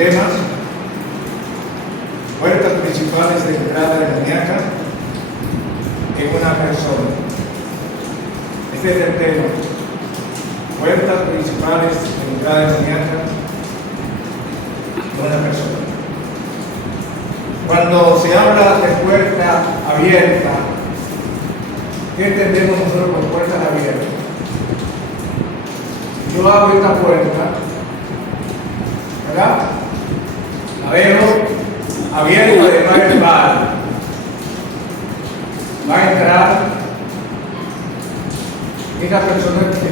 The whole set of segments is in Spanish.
temas: puertas principales de entrada demoníaca en una persona. Este es el tema: puertas principales de entrada demoníaca en una persona. Cuando se habla de puerta abierta, ¿qué entendemos nosotros por puertas abiertas? Yo abro esta puerta, ¿verdad? La veo abierta de par en par. Va a entrar esta persona que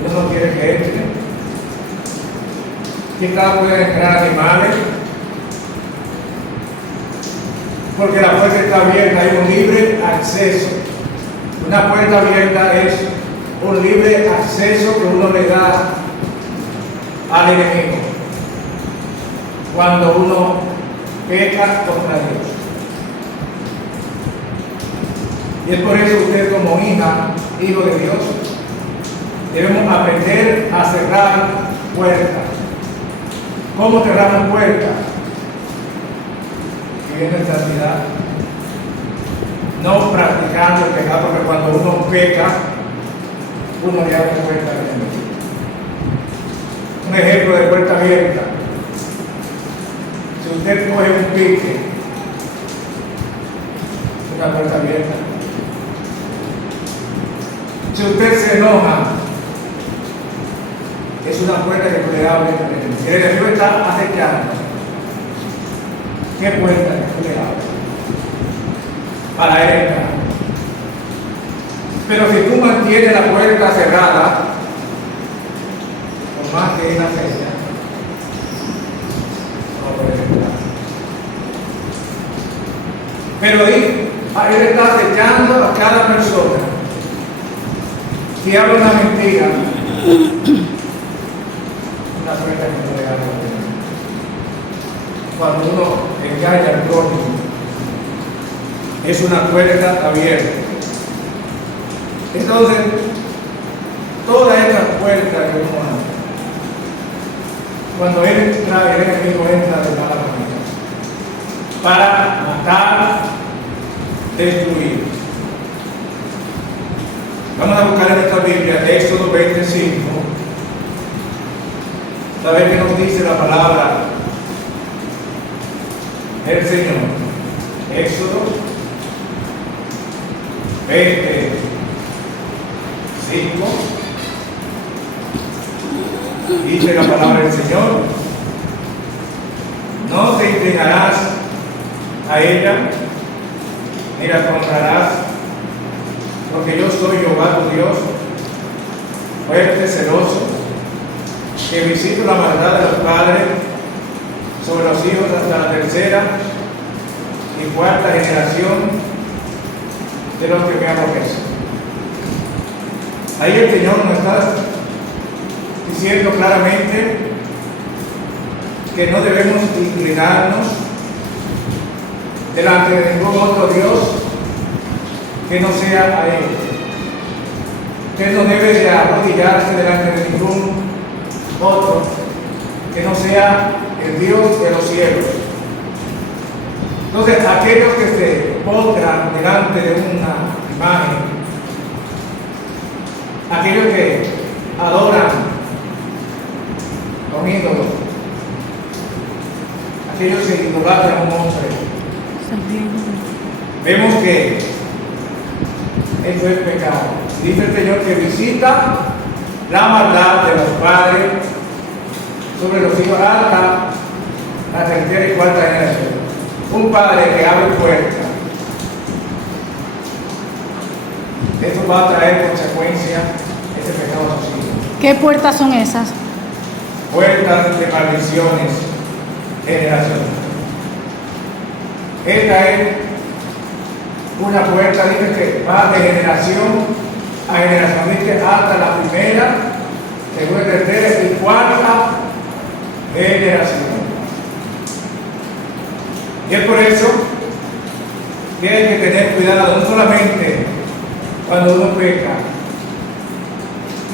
uno no quiere que entre. Quizás pueden entrar animales, porque la puerta está abierta, hay un libre acceso. Una puerta abierta es un libre acceso que uno le da al enemigo cuando uno peca contra Dios. Y es por eso que usted, como hija, hijo de Dios, debemos aprender a cerrar puertas. ¿Cómo cerramos puertas? Viviendo en santidad, no practicando el pecado, porque cuando uno peca, uno le abre puerta al enemigo. Un ejemplo de puerta abierta: si usted coge un pique, es una puerta abierta. Si usted se enoja, es una puerta que puede abrir al enemigo. Si el enemigo está acechando, ¿qué puerta que le abres para él entrar? Pero si tú mantienes la puerta cerrada, por más que él acecha, no puede entrar. Pero él está acechando a cada persona. Si habla una mentira, una puerta que no le abre. Cuando uno engaña al prójimo, es una puerta abierta. Entonces, toda esta puerta que uno abre, cuando él entra, el enemigo entra de mala manera para matar, destruir. Vamos a buscar en esta Biblia, Éxodo 25, a ver qué nos dice la palabra el Señor. Éxodo 25. Dice la palabra del Señor: no te inclinarás a ella, ni la honrarás, porque yo soy Jehová tu Dios, fuerte, celoso, que visito la maldad de los padres sobre los hijos hasta la tercera y cuarta generación de los que me aborrecen. Ahí el Señor nos está diciendo claramente que no debemos inclinarnos delante de ningún otro Dios que no sea a Él. Que no debe de arrodillarse delante de ningún otro que no sea el Dios de los cielos. Entonces, aquellos que se postran delante de una imagen, aquellos que adoran a un ídolo, aquellos que idolatran a un hombre, vemos que eso es pecado. Dice el Señor que visita la maldad de los padres sobre los hijos hasta la tercera y cuarta generación. Un padre que abre puertas, eso va a traer consecuencias, ese pecado a sus hijos. ¿Qué puertas son esas? Puertas de maldiciones generacionales. Esta es una puerta, dice que va de generación a generación, dice hasta la primera, segunda, tercera y cuarta generación. Y es por eso que hay que tener cuidado, no solamente cuando uno peca,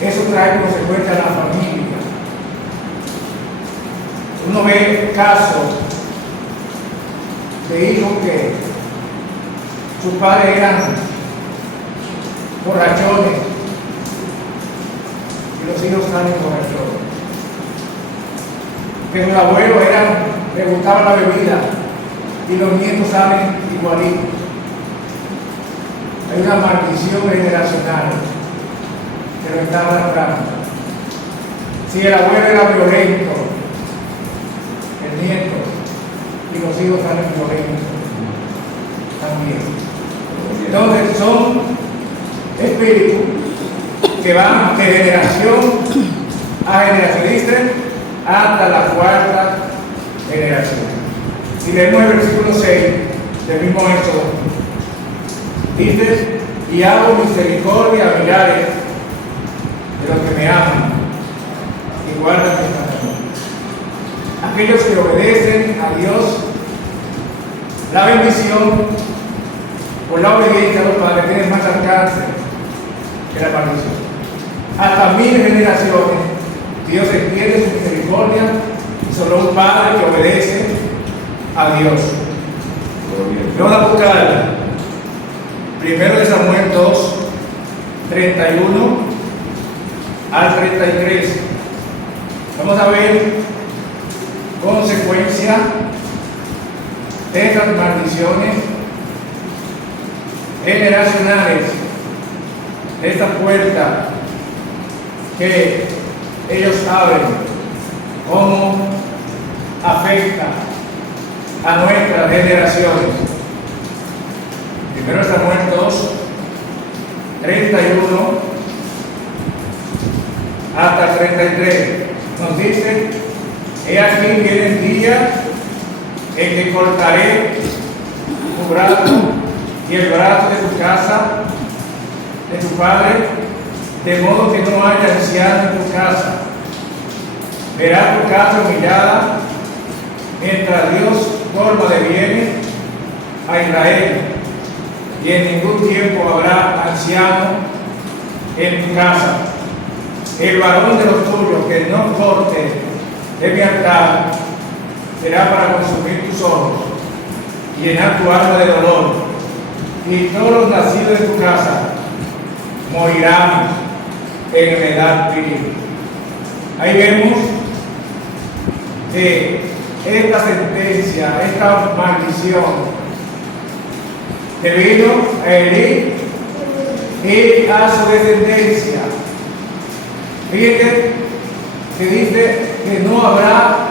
eso trae consecuencias a la familia. Uno ve casos de hijos que sus padres eran borrachones y los hijos salen borrachones. Que sus abuelos le gustaba la bebida y los nietos salen igualitos. Hay una maldición generacional que lo está arrastrando. Si el abuelo era violento, el nieto y los hijos salen violentos también. Entonces son espíritus que van de generación a generación, dicen, hasta la cuarta generación. Y leemos el versículo 6 del mismo Éxodo. Dice: y hago misericordia a millares de los que me aman y guardan mis mandamientos. Aquellos que obedecen a Dios, la bendición por la obediencia a los padres tiene más alcance que la maldición. Hasta 1000 generaciones Dios extiende su misericordia sobre un padre que obedece a Dios. Vamos a buscar 1 Samuel 2, 31 al 33. Vamos a ver consecuencia de estas maldiciones generacionales, de esta puerta que ellos abren, cómo afecta a nuestras generaciones. 1 Samuel 2, 31 hasta 33 nos dice: he aquí vienen días en que cortaré tu brazo y el brazo de tu casa, de tu padre, de modo que no haya anciano en tu casa. Verá tu casa humillada, mientras Dios colma de bienes a Israel, y en ningún tiempo habrá anciano en tu casa. El varón de los tuyos que no corte de mi altar será para consumir tus ojos y llenar tu alma de dolor, y todos los nacidos en tu casa morirán en enfermedad viril. Ahí vemos que esta sentencia, esta maldición, debido a Elí y a su descendencia. Fíjate que dice que no habrá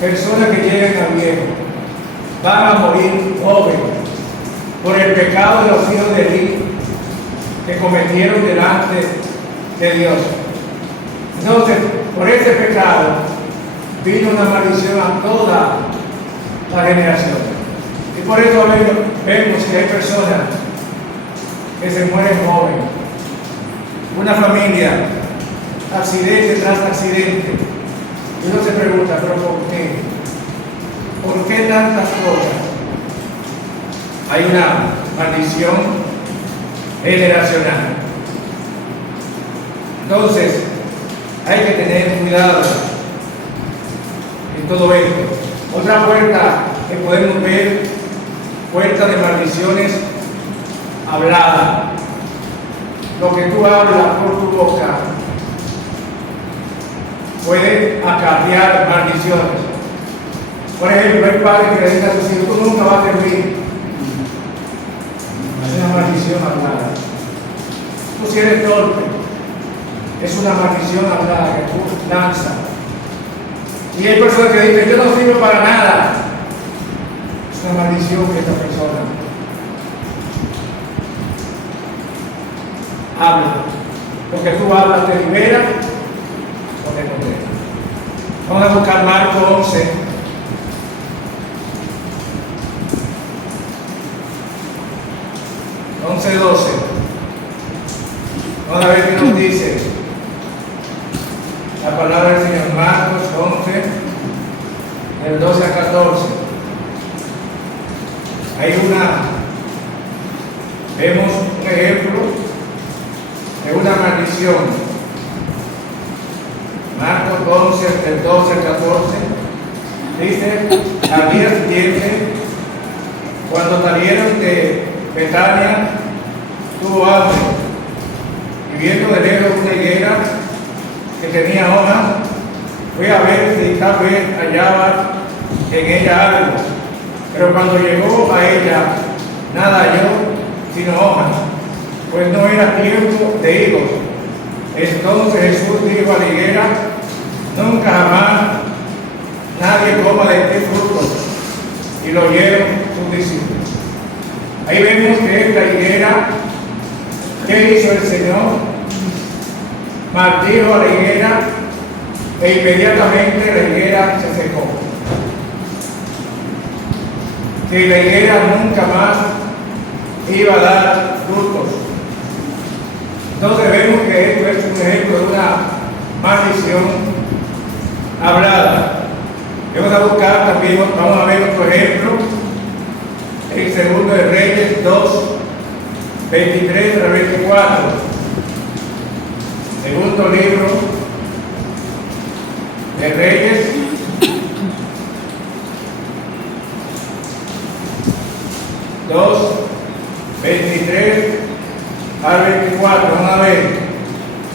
personas que lleguen a viejo, van a morir jóvenes por el pecado de los hijos de Elí que cometieron delante de Dios. Entonces, por ese pecado vino una maldición a toda la generación. Y por eso vemos que hay personas que se mueren jóvenes. Una familia, accidente tras accidente. Y uno se pregunta, ¿pero por qué? ¿Por qué tantas cosas? Hay una maldición generacional. Entonces, hay que tener cuidado en todo esto. Otra puerta que podemos ver, puerta de maldiciones hablada. Lo que tú hablas por tu boca puede acarrear maldiciones. Por ejemplo, hay padres que le dicen a sus hijos: tú nunca vas a servir. Es una maldición hablada. Tú si eres torpe, es una maldición hablada que tú lanzas. Y hay personas que dicen: yo no sirvo para nada. Es una maldición que esta persona habla. Lo que tú hablas te libera o te condena. Vamos a buscar Marcos 11. Once, 12. Vamos a ver qué nos dice la palabra del Señor. Marcos 11, del 12 al 14. Vemos un ejemplo de una maldición. Marcos Marcos 11, del 12 al 14, dice, al día siguiente, cuando salieron de Betania, tuvo hambre, y viendo de lejos una higuera que tenía hojas, fue a ver si tal vez hallaba en ella algo, pero cuando llegó a ella, nada halló sino hojas, pues no era tiempo de higos. Entonces Jesús dijo a la higuera, nunca jamás nadie coma de este fruto, y lo oyeron sus discípulos. Ahí vemos que esta higuera, ¿qué hizo el Señor? Maldijo a la higuera e inmediatamente la higuera se secó. Que la higuera nunca más iba a dar frutos. Entonces vemos que esto es un ejemplo de una maldición hablada. Vamos a buscar también, vamos a ver otro ejemplo, el segundo de Reyes 2, 23 al 24. Segundo libro de Reyes 2, 23 al 24. Vamos a ver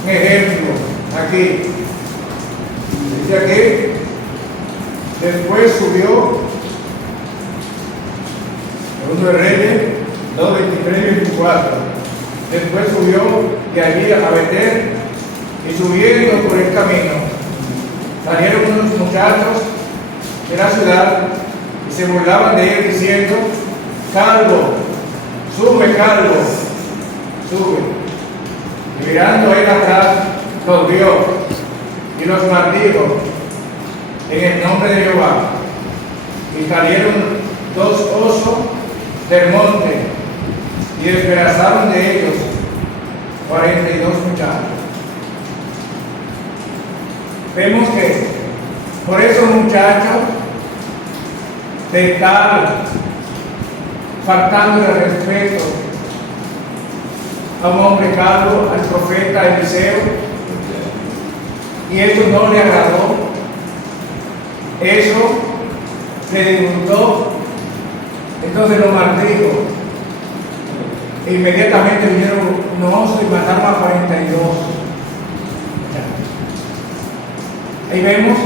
un ejemplo aquí. Dice aquí, después subió, segundo de Reyes 2, 23 y 24. Después subió de allí a Betel, y subiendo por el camino, salieron unos muchachos de la ciudad y se burlaban de él diciendo, calvo, sube calvo, sube. Y mirando él atrás, los vio y los maldijo en el nombre de Jehová. Y salieron dos osos del monte y despedazaron de ellos 42 muchachos. Vemos que por esos muchachos de estar faltando de respeto a un hombre calvo, al profeta Eliseo, y eso no le agradó, eso le disgustó, entonces lo maldijo. E inmediatamente vinieron unos osos y mataron a 42. Ahí vemos,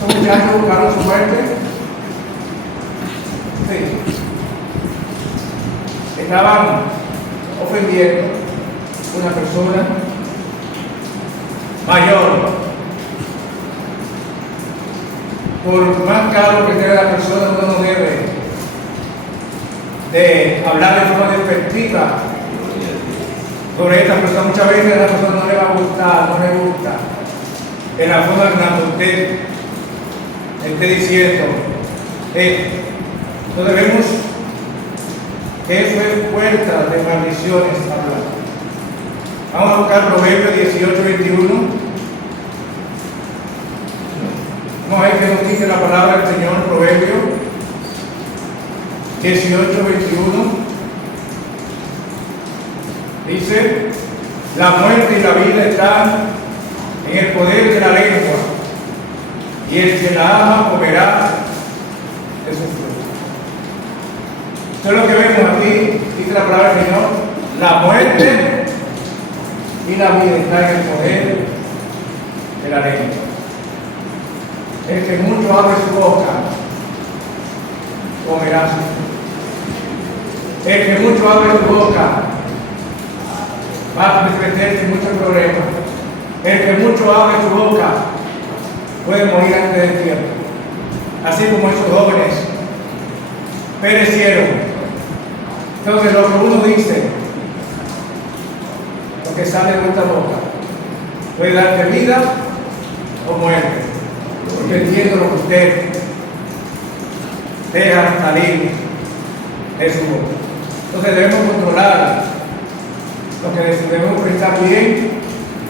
estos muchachos buscaron su muerte. Sí. Estaban ofendiendo a una persona mayor. Por más caro que sea la persona, uno no debe de hablar de forma despectiva sobre esta persona. Muchas veces a la persona no le va a gustar, no le gusta en la forma en la que usted esté diciendo. Entonces vemos que eso es puerta de maldiciones hablar. Vamos a buscar Proverbios 18, 21. Vamos a ver qué nos dice la palabra del Señor, Proverbios 18, 21. Dice, la muerte y la vida están en el poder de la lengua, y el que la ama comerá de su fruto. Esto es lo que vemos aquí, dice la palabra del Señor, la muerte y la vida están en el poder de la lengua. El que mucho abre su boca, comerá su fruto. El que mucho abre su boca, va a meterse en muchos problemas. El que mucho abre su boca puede morir antes del tiempo. Así como esos jóvenes perecieron. Entonces lo que uno dice, lo que sale de nuestra boca, puede darte vida o muerte. Porque entiendo lo que usted deja salir de su boca. Entonces debemos controlar lo que debemos pensar bien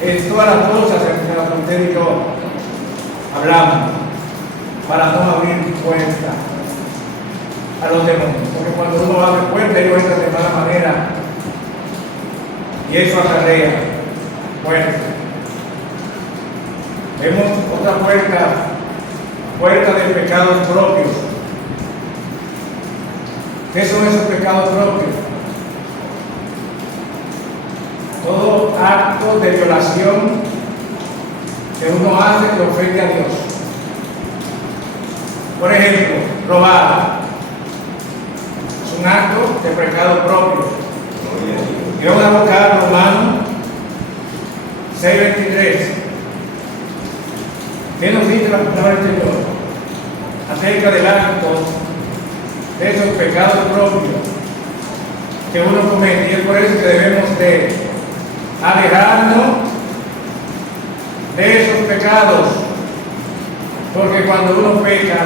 en todas las cosas en las que usted y yo hablamos, para no abrir puerta a los demonios. Porque cuando uno abre puerta, ellos entran de mala manera y eso acarrea muerte. Vemos otra puerta de pecados propios. ¿Qué son esos pecados propios? Todo acto de violación que uno hace que ofende a Dios. Por ejemplo, robar es un acto de pecado propio. Y vamos a buscar Romanos 6:23. ¿Qué nos dice la palabra del Señor acerca del acto de esos pecados propios que uno comete? Y es por eso que debemos de alejarnos de esos pecados, porque cuando uno peca,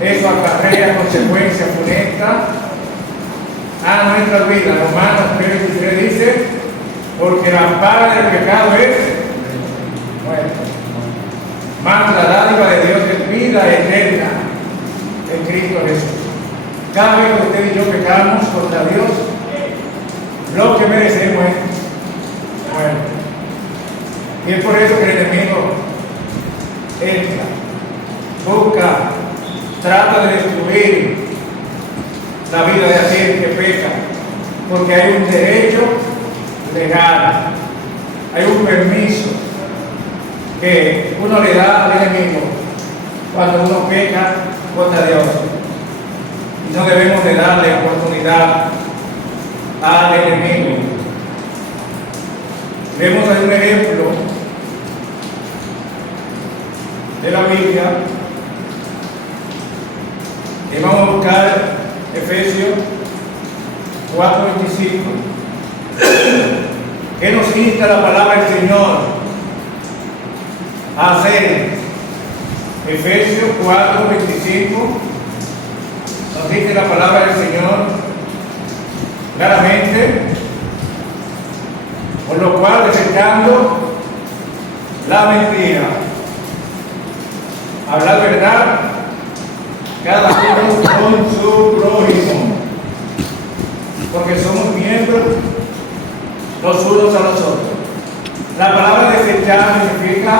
eso acarrea consecuencias funestas a nuestra vida. Romanos 3:23 dice: porque la paga del pecado es muerte, mas la dádiva de Dios es vida eterna en Cristo Jesús. Cada vez que usted y yo pecamos contra Dios, lo que merecemos es muerte. Y es por eso que el enemigo entra, busca, trata de destruir la vida de aquel que peca, porque hay un derecho legal, hay un permiso que uno le da al enemigo cuando uno peca contra Dios, y no debemos de darle oportunidad al enemigo. Vemos ahí un ejemplo de la Biblia, y vamos a buscar Efesios 4:25. ¿Qué nos insta la palabra del Señor a hacer? Efesios 4:25 nos dice la palabra del Señor claramente: por lo cual, desechando la mentira, hablar verdad, cada uno con su prójimo, porque somos miembros los unos a los otros. La palabra desechar significa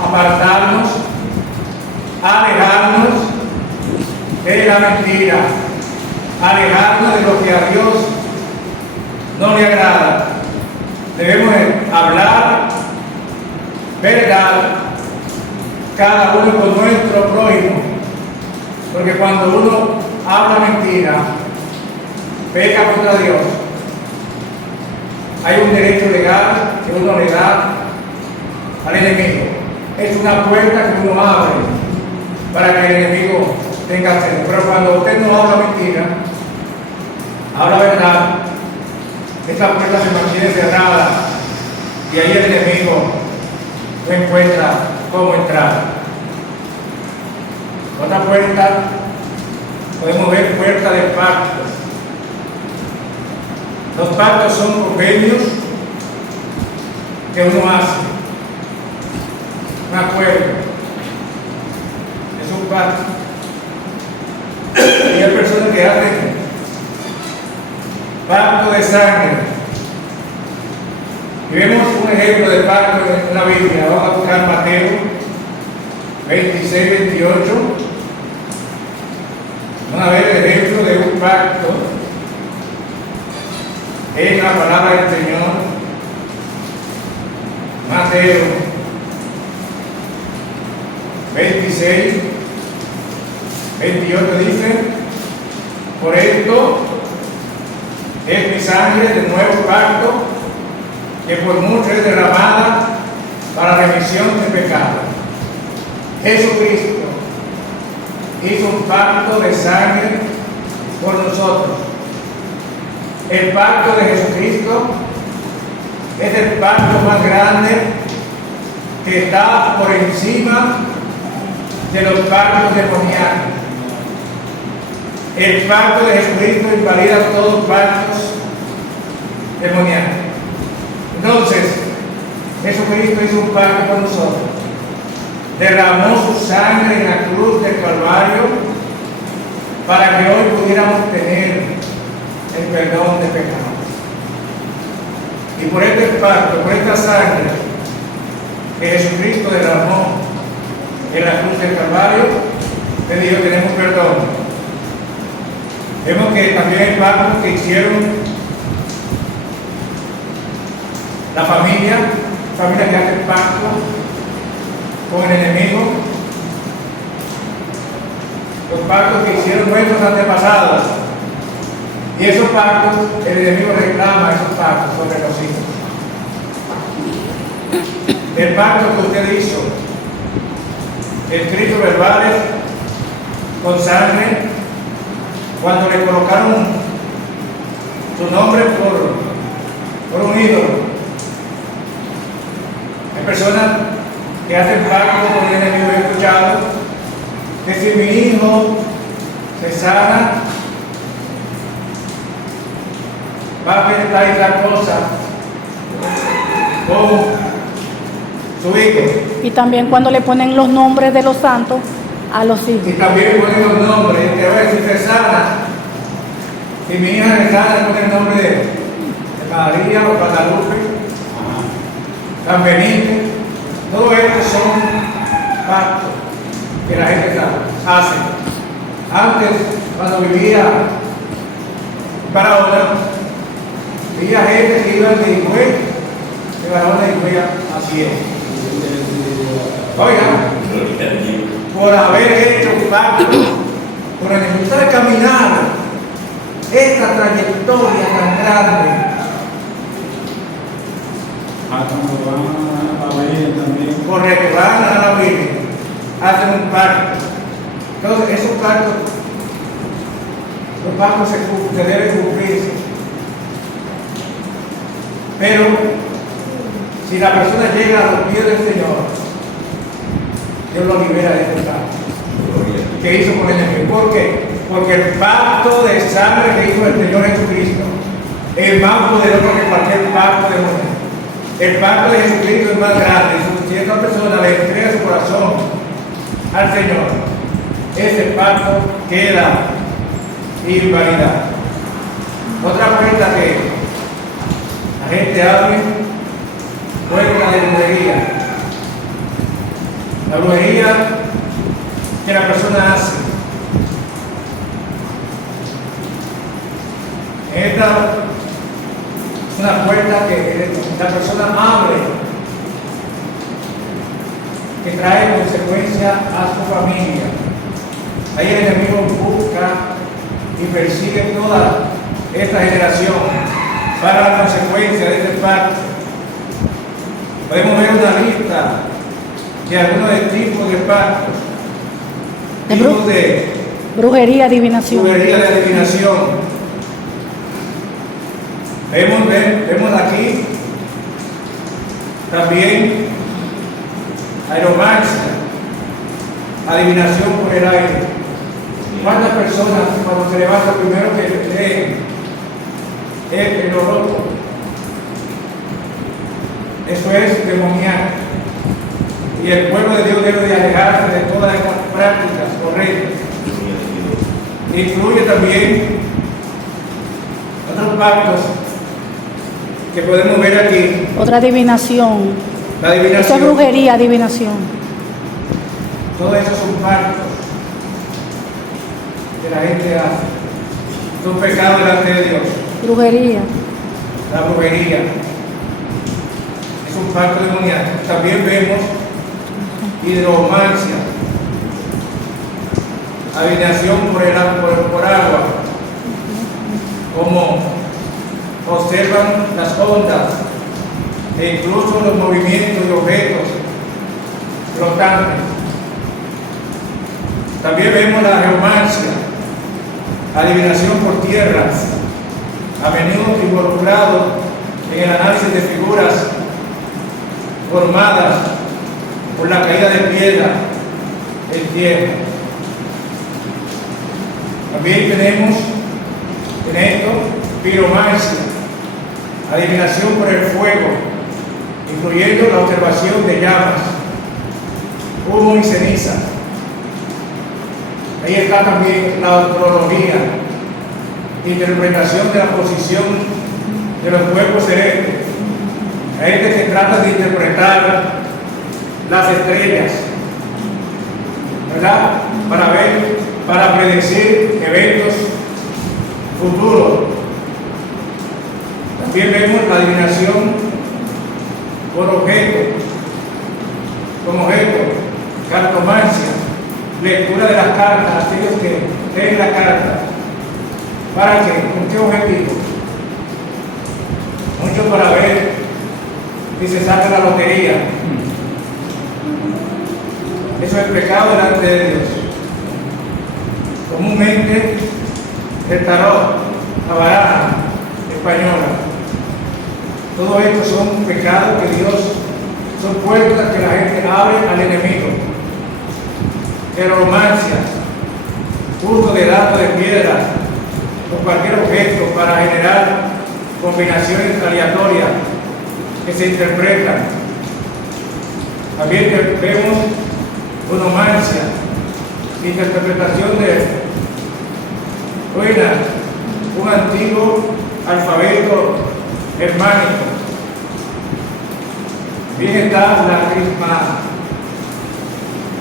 apartarnos, alejarnos de la mentira, alejarnos de lo que a Dios no le agrada. Debemos hablar verdad, cada uno con nuestro prójimo, porque cuando uno habla mentira, peca contra Dios. Hay un derecho legal que uno le da al enemigo. Es una puerta que uno abre para que el enemigo tenga acceso. Pero cuando usted no habla mentira, habla verdad, esta puerta se mantiene cerrada y ahí el enemigo no encuentra cómo entrar. Otra puerta, podemos ver puerta de pacto. Los pactos son convenios que uno hace, un acuerdo, es un pacto. Y hay personas que hacen pacto de sangre. Y vemos un ejemplo de pacto en la Biblia. Vamos a buscar Mateo 26-28. Vamos a ver el ejemplo de un pacto en la palabra del Señor. Mateo 26-28 dice: por esto es mi sangre del nuevo pacto, que por mucho es derramada para remisión de pecados. Jesucristo hizo un pacto de sangre por nosotros. El pacto de Jesucristo es el pacto más grande que está por encima de los pactos demoníacos. El pacto de Jesucristo invalida todos los pactos demoníacos. Entonces, Jesucristo hizo un pacto con nosotros. Derramó su sangre en la cruz del Calvario para que hoy pudiéramos tener el perdón de pecados. Y por este pacto, por esta sangre, que Jesucristo derramó en la cruz del Calvario, te digo, tenemos perdón. Vemos que también hay pactos que hicieron la familia que hace pacto con el enemigo, los pactos que hicieron nuestros antepasados. Y esos pactos, el enemigo reclama esos pactos sobre los hijos. El pacto que usted hizo, escritos verbales, con sangre, cuando le colocaron su nombre por un ídolo. Hay personas que hacen pacto con el enemigo. He escuchado que si mi hijo se sana, va a hacer tal y tal cosa con su hijo. Y también cuando le ponen los nombres de los santos a los hijos. Y también ponen los nombres, que a ver si se sana. Si mi hija se sana, pone el nombre de María o Guadalupe, San Benito. Todo esto son pactos que la gente hace. Antes, cuando vivía para ahora, había gente que iba de Higüey, de Barahona de Higüey, así es. Oiga, por haber hecho pacto con el enemigo, de caminar esta trayectoria tan grande. Cuando van a la Virgen también. Correcto, van a la Virgen, hacen un pacto. Entonces, esos pactos, los pactos se deben cumplirse. Pero, si la persona llega a los pies del Señor, Dios lo libera de este pacto que hizo con el enemigo. ¿Por qué? Porque el pacto de sangre que hizo el Señor Jesucristo es más poderoso que cualquier pacto de mujer. El pacto de Jesucristo es más grande. Si esta persona le entrega su corazón al Señor, ese pacto queda invalidado. Otra puerta que la gente abre, puerta de brujería. La brujería que la persona hace. Esta es una puerta que la persona abre, que trae consecuencia a su familia. Ahí el enemigo busca y persigue toda esta generación para la consecuencia de este pacto. Podemos ver una lista de algunos tipos de pactos, tipos de brujería, adivinación. Brujería de adivinación. Vemos aquí también aeromancia, adivinación por el aire. ¿Cuántas personas cuando se levantan primero que leen el horóscopo? Eso es demoníaco. Y el pueblo de Dios debe de alejarse de todas estas prácticas correctas. Incluye también otros pactos que podemos ver aquí. Otra adivinación. La adivinación. Eso es brujería, adivinación. Todo eso son pactos que la gente hace. Son pecados delante de Dios. Brujería. La brujería es un pacto demoníaco. También vemos hidromancia, adivinación por agua, como observan las ondas e incluso los movimientos de objetos flotantes. También vemos la geomancia, adivinación por tierras, a menudo involucrado en el análisis de figuras formadas por la caída de piedra en tierra. También tenemos en esto piromancia, adivinación por el fuego, incluyendo la observación de llamas, humo y ceniza. Ahí está también la astrología, interpretación de la posición de los cuerpos celestes. Hay gente que trata de interpretar las estrellas, ¿verdad? Para predecir eventos futuros. También vemos la adivinación por objeto, como objeto, cartomancia, lectura de las cartas, aquellos que leen la carta. ¿Para qué? ¿Con qué objetivo? Mucho para ver si se saca la lotería. Eso es pecado delante de Dios. Comúnmente el tarot, la baraja española, todo esto son pecados que Dios, son puertas que la gente abre al enemigo. Eromancia, uso de datos de piedra o cualquier objeto para generar combinaciones aleatorias que se interpretan. También vemos onomancia, interpretación de un antiguo alfabeto germánico. Bien está la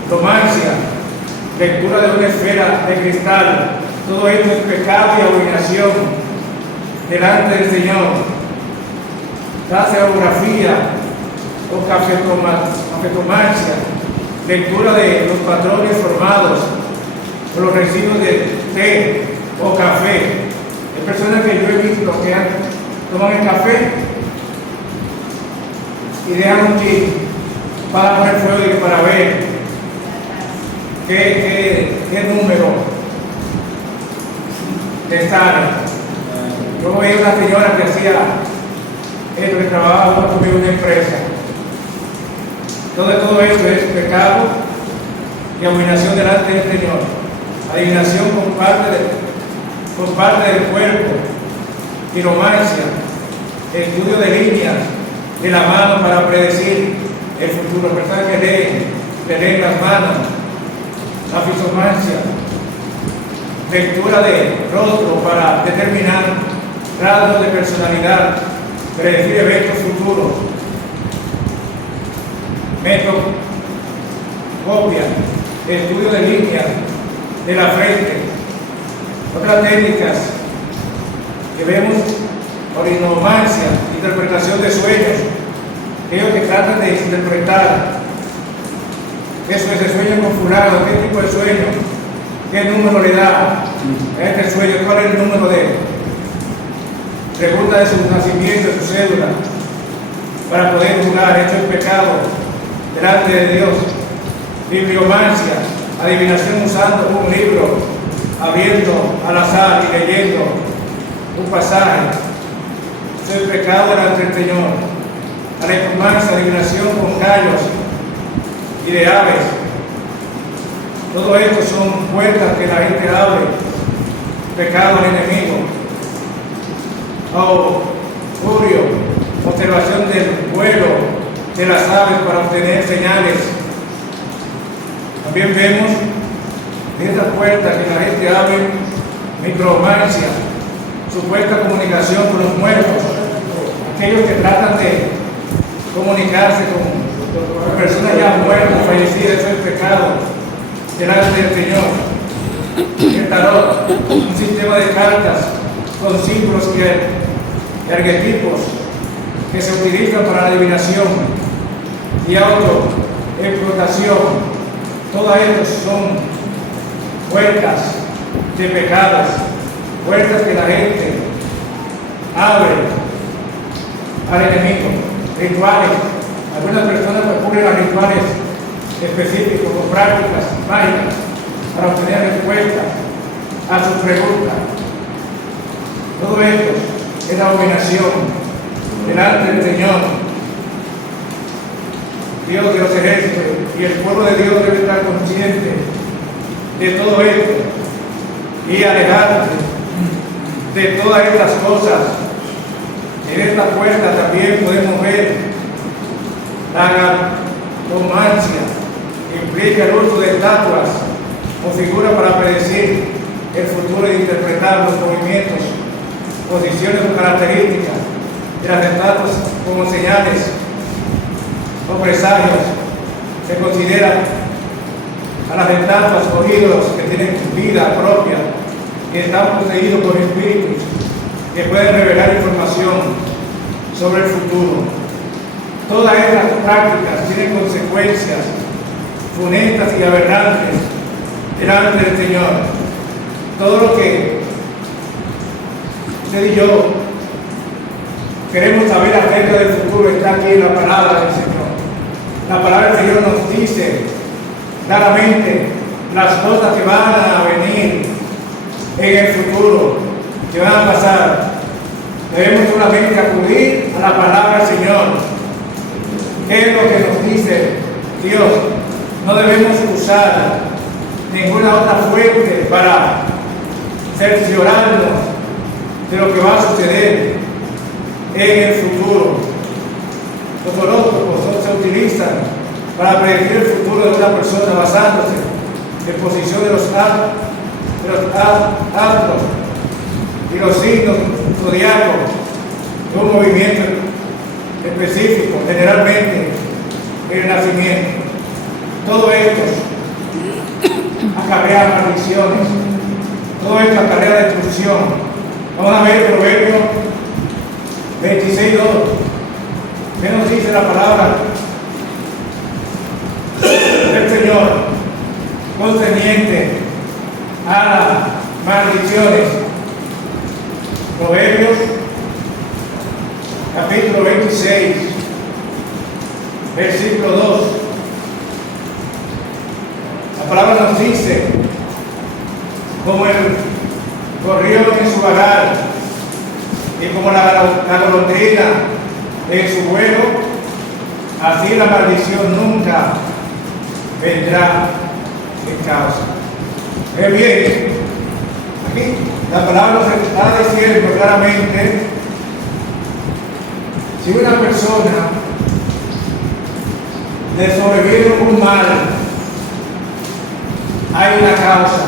crismatomancia, lectura de una esfera de cristal. Todo esto es pecado y abominación delante del Señor. La geografía o cafetomancia, lectura de los patrones formados por los residuos de té o café. Hay personas que yo he visto que toman el café y dejan un kit para poner fuego y para ver qué número le sale. Yo veía una señora que hacía esto, que trabajaba conmigo en una empresa. Todo esto es pecado y abominación delante del Señor. Adivinación con parte del cuerpo, quiromancia, estudio de líneas de la mano para predecir el futuro. Personas que leen las manos, la fisomancia, lectura de rostro para determinar rasgos de personalidad, predecir eventos futuros. Metocopia, estudio de líneas de la frente. Otras técnicas que vemos, orinomancia, interpretación de sueños, aquellos que tratan de interpretar eso, ese sueño con fulano, qué tipo de sueño, qué número le da a este sueño, cuál es el número de él. Pregunta de su nacimiento, de su cédula, para poder jugar. Esto es pecado delante de Dios. Bibliomancia, adivinación usando un libro, abriendo al azar y leyendo un pasaje. Esto es pecado delante del Señor. Alecomancia, adivinación con gallos y de aves. Todo esto son puertas que la gente abre. Pecado al enemigo. Augurio, observación del vuelo de las aves para obtener señales. También vemos estas puertas que la gente abre, micromancia, supuesta comunicación con los muertos, aquellos que tratan de comunicarse con personas ya muertas, fallecidas. Eso es pecado delante del Señor. El tarot, un sistema de cartas con símbolos y arquetipos que se utilizan para la adivinación y autoexplotación. Todas estas son puertas de pecados, puertas que la gente abre al enemigo. Rituales, algunas personas recurren a rituales específicos o prácticas mágicas para obtener respuestas a sus preguntas. Todo esto es la abominación delante del Señor, Dios de los ejércitos, y el pueblo de Dios debe estar consciente de todo esto y alejarse de todas estas cosas. En esta puerta también podemos ver la gatomancia, que implica el uso de estatuas o figuras para predecir el futuro e interpretar los movimientos, posiciones o características de las estatuas como señales o presagios se considera a las de tantos oídos que tienen vida propia y están poseídos por espíritus que pueden revelar información sobre el futuro. Todas estas prácticas tienen consecuencias funestas y aberrantes delante del Señor. Todo lo que usted y yo queremos saber acerca del futuro está aquí en la palabra del Señor. La palabra del Señor nos dice claramente las cosas que van a venir en el futuro, que van a pasar. Debemos solamente acudir a la palabra del Señor. ¿Qué es lo que nos dice Dios? No debemos usar ninguna otra fuente para cerciorarnos de lo que va a suceder en el futuro. Los horóscopos se utilizan para predecir el futuro de una persona basándose en posición de los astros y los signos zodiacos de un movimiento específico, generalmente el nacimiento. Todo esto acarrea maldiciones, todo esto acarrea destrucción. Vamos a ver Proverbios 26:2. ¿Qué nos dice la palabra del Señor concerniente a las maldiciones? Proverbios capítulo 26, versículo 2. La palabra nos dice: como el gorrión en su vagar y como la golondrina en su vuelo, así la maldición nunca vendrá en causa. Bien, aquí la palabra nos está diciendo claramente: si una persona le sobreviene un mal, hay una causa.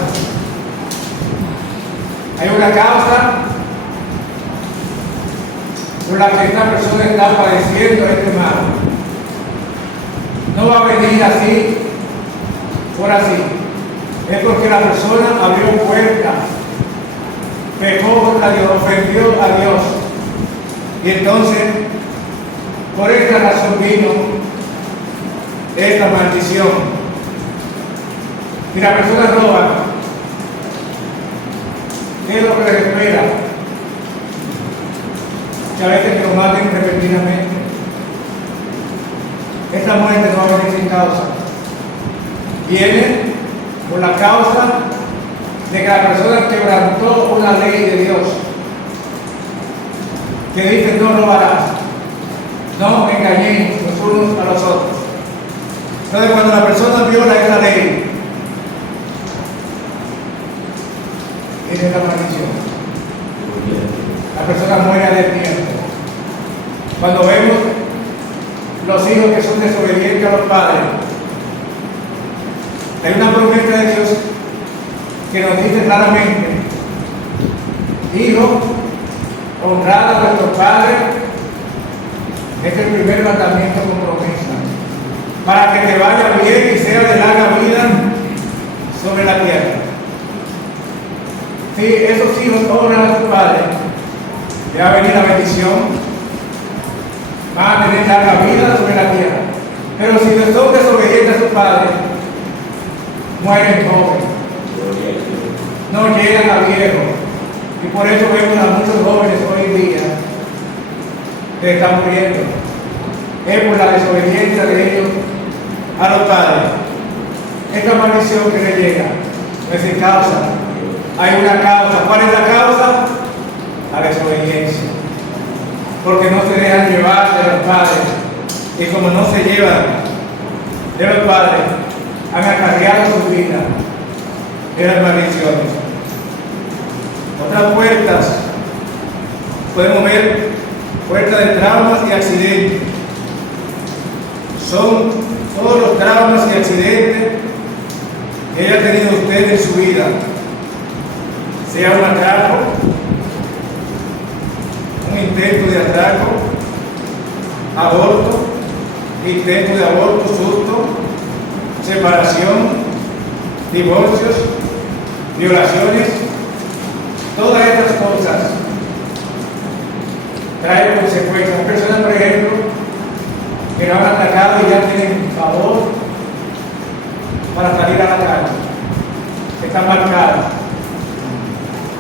Hay una causa por la que esta persona está padeciendo este mal. No va a venir así, por así. Es porque la persona abrió puertas, pecó contra Dios, ofendió a Dios. Y entonces, por esta razón vino esta maldición. Si la persona roba, ¿qué es lo que le espera? Que a veces que lo maten repentinamente. Esta muerte no va a venir sin causa. Viene por la causa de que la persona quebrantó una ley de Dios que dice: no robarás, no engañéis los unos a los otros. Entonces, cuando la persona viola esa ley, es la maldición. La persona muere de tiempo. Cuando vemos los hijos que son desobedientes a los padres, hay una promesa de Dios que nos dice claramente: hijo, honrad a vuestros padres. Es el primer mandamiento con promesa, para que te vaya bien y sea de larga vida sobre la tierra. Si esos hijos honran a sus padres, le va a venir la bendición, van a tener larga vida sobre la tierra. Pero si son desobedientes a sus padres, mueren jóvenes, no llegan a viejos. Y por eso vemos a muchos jóvenes hoy en día que están muriendo. Es por la desobediencia de ellos a los padres. Esta maldición que les llega no es sin causa. Hay una causa. ¿Cuál es la causa? La desobediencia. Porque no se dejan llevar de los padres. Y como no se llevan de los padres, han acarreado su vida de las maldiciones. Otras puertas, podemos ver puertas de traumas y accidentes. Son todos los traumas y accidentes que haya tenido usted en su vida, sea un atraco, un intento de atraco, aborto, intento de aborto, susto, divorcios, violaciones, todas estas cosas traen consecuencias. Personas, por ejemplo, que no han atacado y ya tienen favor para salir a la calle, están marcados,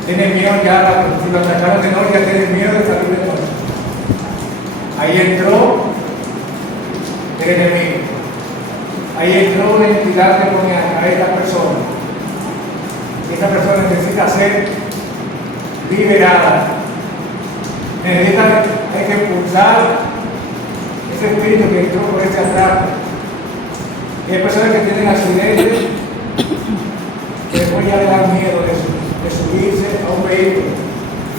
tienen miedo ya, si lo atacaron de noche ya tienen miedo de salir de noche. Ahí entró el enemigo, ahí entró una entidad demoníaca a esta persona, y esta persona necesita ser liberada, hay que expulsar ese espíritu que entró por ese atraco. Y hay personas que tienen accidentes que después ya le dan miedo de subirse a un vehículo.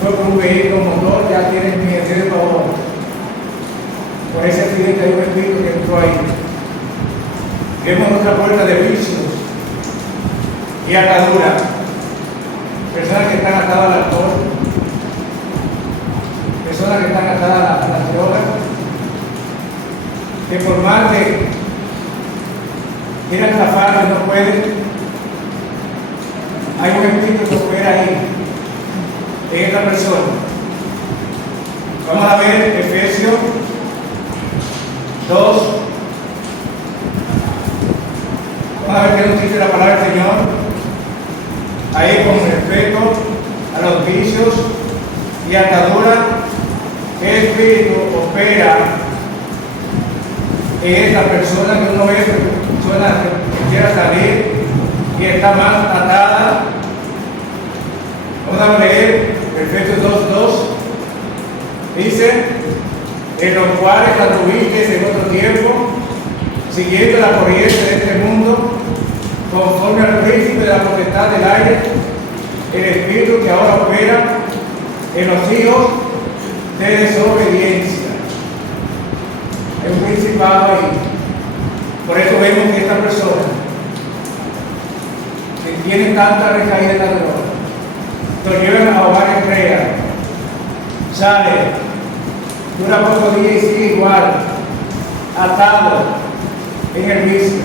Fue por un vehículo motor, ya tienen miedo, tienen pavor. Por ese accidente hay un espíritu que entró ahí. Vemos otra puerta de vicios y atadura. Personas que están atadas al alcohol, personas que están atadas a las drogas, que por más que quieran zafar, no pueden. Hay un espíritu que opera ahí, en esta persona. Vamos a ver Efesios 2. Vamos a ver qué nos dice la palabra del Señor. Ahí con respecto a los vicios y ataduras, ¿qué espíritu opera en esta persona que uno ve, persona que quiera salir y está más atada? Vamos a leer Efesios 2:2. Dice: en los cuales anduvisteis en otro tiempo, siguiendo la corriente de este mundo, conforme al príncipe de la potestad del aire, el espíritu que ahora opera en los hijos de desobediencia. Hay un principado ahí. Por eso vemos que esta persona que tiene tanta recaída en la droga, lo llevan a hogares creas, sale, dura pocos días y sigue igual, atado en el vicio.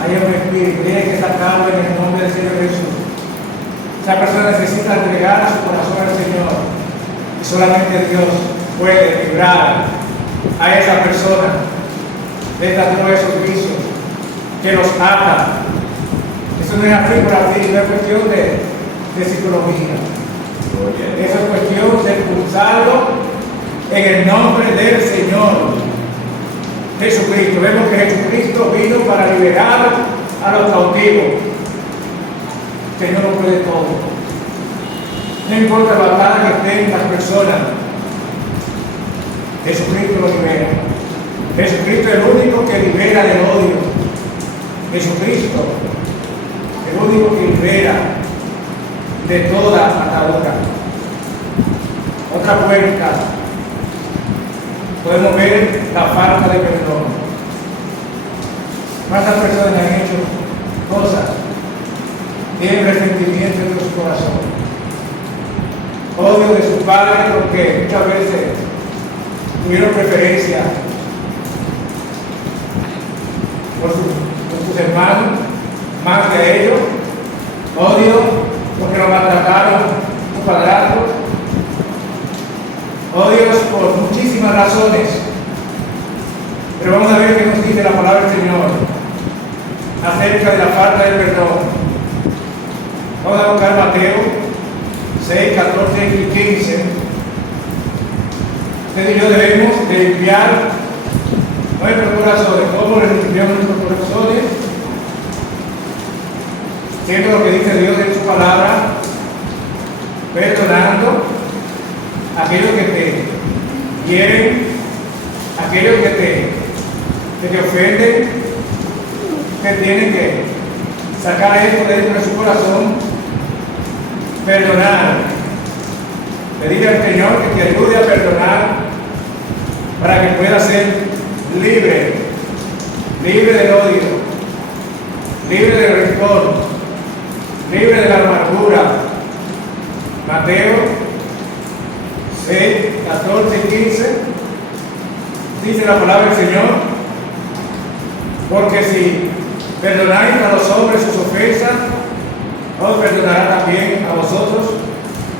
Hay un espíritu, tiene que sacarlo en el nombre del Señor Jesús. Esa persona necesita entregar su corazón al Señor, y solamente Dios puede librar a esa persona de esos vicios que los ata. Eso no es así por así, no es cuestión de psicología. Eso es cuestión de expulsarlo en el nombre del Señor Jesucristo. Vemos que Jesucristo vino para liberar a los cautivos. El Señor lo puede todo. No importa la batalla que estén las personas, Jesucristo lo libera. Jesucristo es el único que libera del odio. Jesucristo es el único que libera de toda atadura. Otra puerta, podemos ver la falta de perdón. ¿Cuántas personas han hecho cosas? Tienen resentimiento en su corazón, odio de sus padres porque muchas veces tuvieron preferencia por sus hermanos más que a ellos, odio porque lo maltrataron sus padrastros, odios por muchísimas razones. Pero vamos a ver qué nos dice la palabra del Señor acerca de la falta de perdón. Vamos a buscar Mateo 6, 14 y 15. Usted y yo debemos de limpiar nuestros corazones. ¿Cómo limpiamos nuestros corazones? Siendo lo que dice Dios en su palabra, perdonando a aquellos que te hieren, a aquellos que te ofenden, que tienen que sacar esto dentro de su corazón. Perdonar, pedir al Señor que te ayude a perdonar para que puedas ser libre del odio, libre del rencor, libre de la amargura. Mateo 6, 14 y 15 dice la palabra del Señor: porque si Perdonáis a los hombres sus ofensas, os perdonará también a vosotros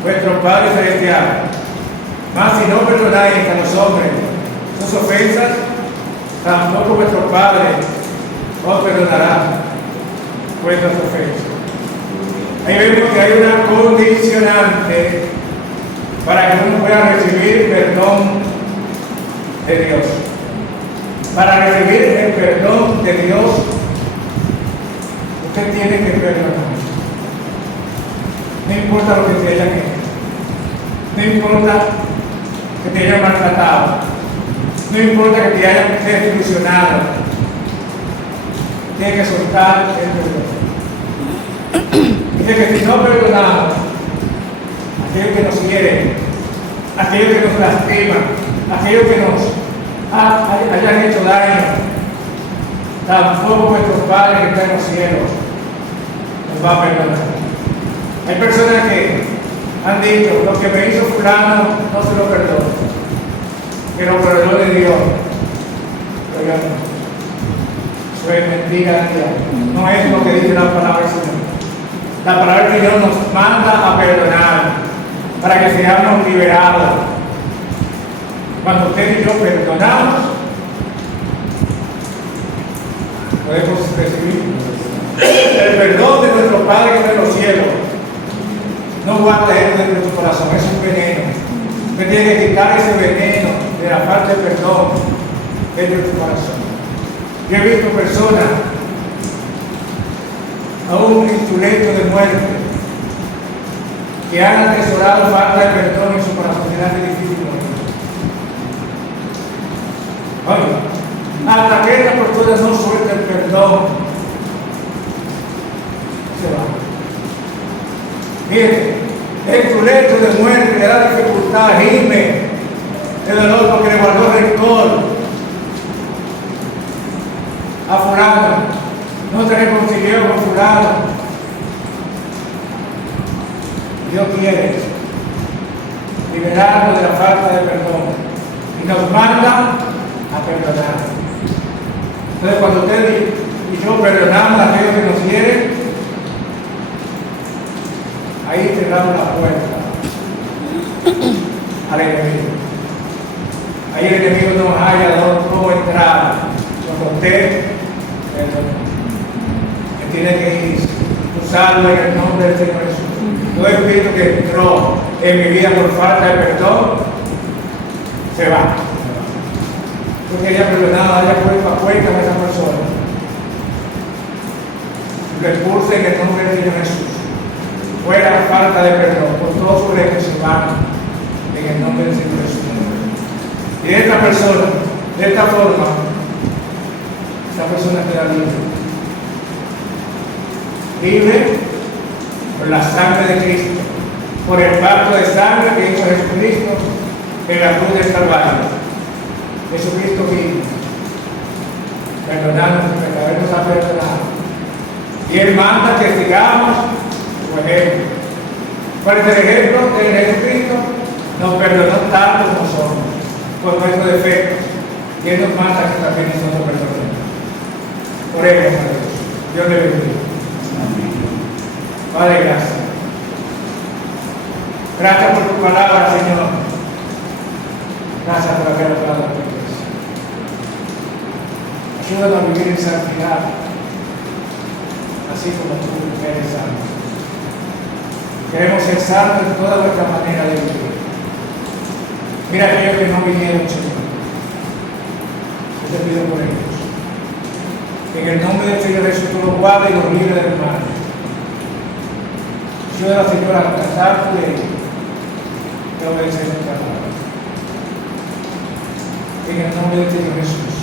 vuestro Padre Celestial. Mas si no perdonáis a los hombres sus ofensas, tampoco vuestro Padre os perdonará vuestras ofensas. Ahí vemos que hay una condicionante para que uno pueda recibir perdón de Dios. Para recibir el perdón de Dios, usted tiene que perdonar. No importa lo que te hayan hecho, no importa que te hayan maltratado, no importa que te hayan desilusionado, tienes que soltar el perdón. Dice que si no perdonamos a aquellos que nos hieren, a aquellos que nos lastiman, a aquellos que nos hayan hecho daño, tampoco nuestro Padre que está en los cielos nos va a perdonar. Hay personas que han dicho: lo que me hizo fulano no se lo perdono, que lo perdone Dios. Pero yo no. Eso es mentira de Dios. No es lo que dice la palabra del Señor. La palabra de Dios nos manda a perdonar para que seamos liberados. Cuando usted y yo perdonamos, podemos recibir el perdón de nuestro Padre que está en los cielos. No guarda eso dentro de tu corazón, es un veneno. Usted tiene que quitar ese veneno de la falta de perdón dentro de tu corazón. Yo he visto personas aún en su lecho de muerte que han atesorado falta de perdón en su corazón. Se le hace difícil morir. Oye, hasta que esta persona no suelta el perdón, se va. Mire, en su lecho de muerte le da dificultad, gime de dolor porque le guardó rencor a fulano, no se reconcilió con fulano. Dios quiere liberarnos de la falta de perdón y nos manda a perdonar. Entonces, cuando usted y yo perdonamos a aquellos que nos hieren, ahí cerramos la puerta al enemigo. Ahí el enemigo no haya no entrar. Cuando usted tiene que ir, usarlo en el nombre del Señor Jesús. Todo espíritu que entró en mi vida por falta de perdón, se va. Yo quería perdonar, haya puesto a cuenta a esa persona. Lo expulse en el nombre del Señor Jesús. Fuera la falta de perdón, por todos sus derechos se van en el nombre del Señor Jesús. Y de esta persona, de esta forma, esa persona queda libre. Libre por la sangre de Cristo, por el pacto de sangre que hizo Jesucristo en la cruz del Calvario. Jesucristo vino, perdonando nuestros pecados, nos ha perdonado. Y Él manda que sigamos su ejemplo. ¿Cuál es el ejemplo de Jesucristo? Nos perdonó tanto como somos, por nuestros defectos. Y Él nos manda que también nosotros perdonemos. Oremos a Dios. Dios le bendiga. Padre, gracias. Gracias por tu palabra, Señor. Gracias por haber hablado a tu iglesia. Ayúdanos a vivir en santidad, así como tú eres santo. Queremos ser santos en toda nuestra manera de vivir. Mira aquellos que no vinieron, Señor. Yo te pido por ellos. En el nombre del Señor Jesús, tú los guardes y los libres del mal. Ayuda, Señor, a tratar tu ley y obedecer tu palabra. En el nombre del Señor Jesús.